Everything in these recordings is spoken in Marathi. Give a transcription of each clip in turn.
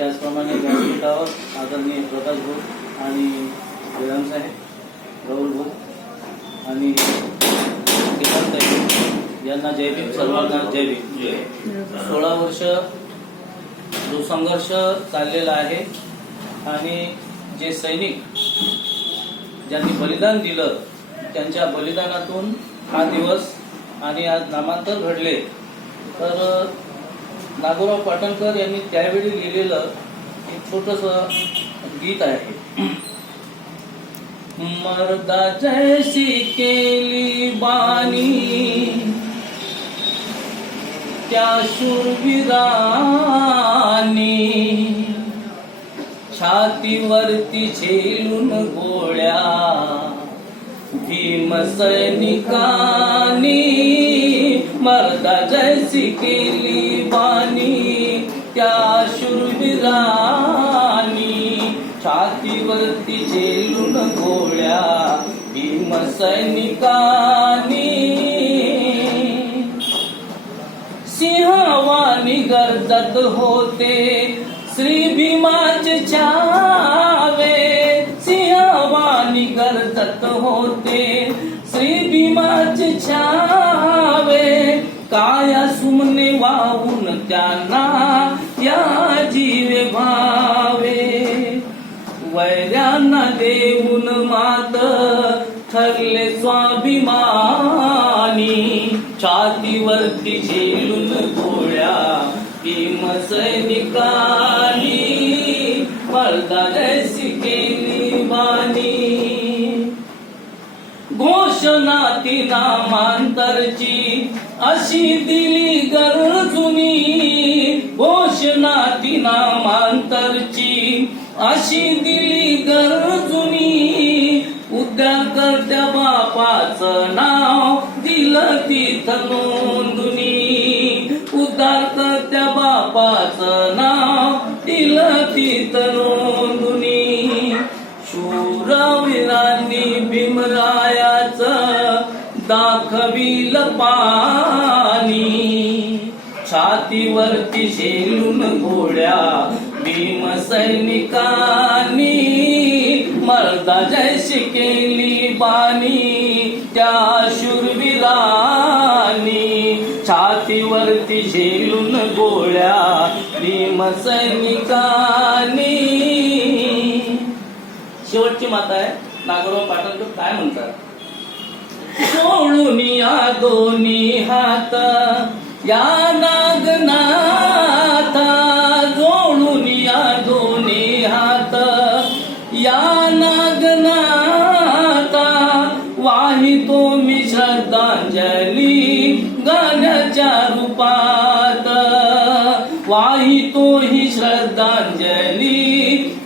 त्याचप्रमाणे व्यासपीठावर आदरणीय प्रकाश भाऊ आणि जयराम साहेब राहुल भाऊ आणि यांना जय भीम सर्वांना जय भीम. सोळा वर्ष जो संघर्ष चाललेला आहे आणि जे सैनिक ज्यांनी बलिदान दिलं त्यांच्या बलिदानातून हा दिवस आणि आज नामांतर घडले. तर नागोराव पाटणकर यांनी त्यावेळी लिहिलेलं एक छोटस गीत आहे. मर्दा जैसी केली बानी त्या शूरवीरानी छातीवरती झेलून गोळ्या भीम सैनिकानी मर्दा जैसी केली बानी त्या शूरवीरानी छातीवरती झेलून गोळ्या भीम सैनिकानी। सिंहवानी गरजत होते श्री भीमाचे छावे। सिंहवानी गरजत होते श्री भीमाचे छावे। काया सुमने वाहून त्यांना या जीवे भावे? वैऱ्यांना देऊन मात ठरले स्वाभिमानी. छातीवरती झेलून गोळ्या भीम सैनिकानी मर्दा जैसी केली बानी घोषणा तिना मांतरची अशी दिली गरजुनी. घोषणा तिना मांतरची अशी दिली गरजुनी. उद्या करत्या बापाचं नाव दिलं तिथं नोंदुनी उद्या करत्या बापाचं दाखविल पाणी छातीवरती झेलून घोड्या भीम सैनिकांनी. मर्दा जैशी केली बानी त्या शूरवीरांनी. छातीवरती झेलून गोळ्या भीम सैनिकांनी. शेवटची माता आहे नागराव पाटणकर काय म्हणतात? सोडून या दोन्ही हात. या नागनाथा जोडून या दोन्ही हात. या नागनाथा वाहितो मी श्रद्धांजली गाण्याच्या रूपात. वाहितो ही श्रद्धांजली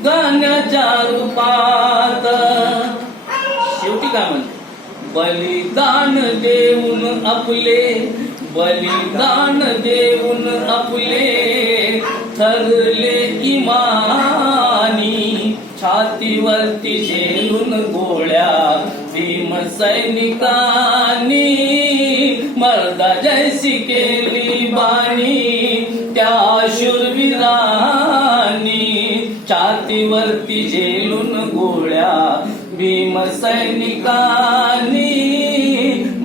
गाण्याच्या रूपात. शेवटी काय म्हणते? बलिदान देऊन आपले बलिदान देऊन आपले ठरले इमानी. छातीवरती झेलून गोळ्या भीम सैनिकांनी मर्दा जैसी केली बाणी. त्या शूरवीरांनी छातीवरती झेल भीम सैनिकानी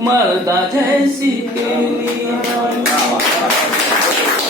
मर्दा जैसी केली.